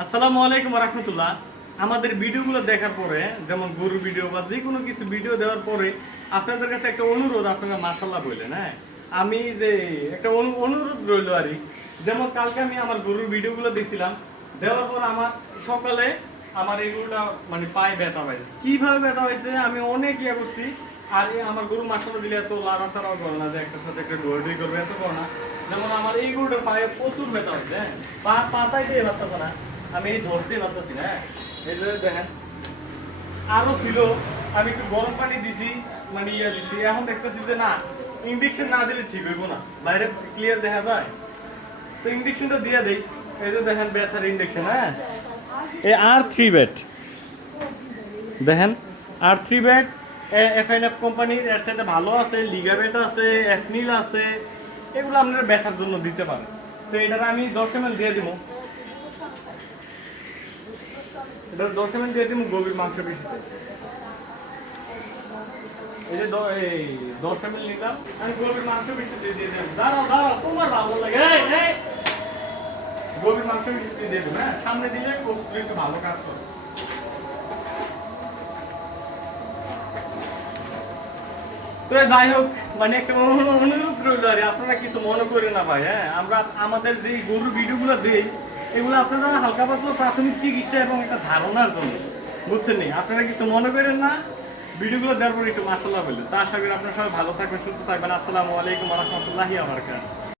আসসালামু আলাইকুম রাহমাতুল্লাহ। আমাদের ভিডিওগুলো দেখার পরে, যেমন গরুর ভিডিও বা যে কোনো কিছু ভিডিও দেওয়ার পরে আপনাদের কাছে একটা অনুরোধ, আপনারা মাশাআল্লাহ বললেন। হ্যাঁ, আমি যে একটা অনুরোধ রইল আর কি। যেমন কালকে আমি আমার গরুর ভিডিওগুলো দিছিলাম, দেওয়ার পর আমার সকালে আমার এই গরুটা মানে পায়ে ব্যথা হয়েছে। কিভাবে ব্যথা হয়েছে আমি অনেক ইয়ে করছি। আর এই আমার গরু মাশাআল্লাহ দিলে এত লাড়াচাড়াও করে না যে একটার সাথে একটা ডুয়াডুই করবে, এত করে না। যেমন আমার এই গরুটার পায়ে প্রচুর ব্যথা হয়েছে। হ্যাঁ, পাতায় দিয়ে ব্যথা না, আমি এই ধরতে পারতেছি না। এই যে দেখেন আরো ছিল, আমি একটু গরম পানি দিছি, মানে ইয়ে দিছি, এখন দেখতেছি যে না, ইনজেকশন না দিলে ঠিক হইব না, বাইরে ক্লিয়ার দেখা যায়। তো ইনজেকশনটা দিয়ে দেই। এই যে দেখেন ব্যথার ইনজেকশন। হ্যাঁ, এই R3 বেড দেখেন, R3 বেড FNF কোম্পানির। এর সাথে ভালো আছে, লিগাবেট আছে, এফনিল আছে, এগুলো আপনারা ব্যথার জন্য দিতে পারেন। তো এটার আমি 10 ml দিয়ে দিব। এটা 10 ml দিয়ে দিব গভীর মাংস পেশিতে। এই যে এই 10 ml নিলাম, আমি গভীর মাংস পেশিতে দিয়ে দেব। দাঁড়াও দাঁড়াও, তোমার ভালো লাগে। এই এই গভীর মাংস পেশিতে দিয়ে দেব। হ্যাঁ, সামনে দিলে ওষুধ একটু ভালো কাজ করে। তো যাই হোক, মানে একটা অনুরোধ রইল আর আপনারা কিছু মনে করেন না ভাই। হ্যাঁ, আমরা আমাদের যে গরুর ভিডিওগুলো দেই, এগুলো আপনারা হালকা পাতলা প্রাথমিক চিকিৎসা এবং একটা ধারণার জন্য, বুঝছেন নি? আপনারা কিছু মনে করেন না। ভিডিওগুলো দেওয়ার পর একটু মাশাআল্লাহ বললেন। তা আশা করি আপনারা সবাই ভালো থাকবেন, সুস্থ থাকবেন। আসসালামু আলাইকুম ওয়া রাহমাতুল্লাহি ওয়া বারাকাতুহু।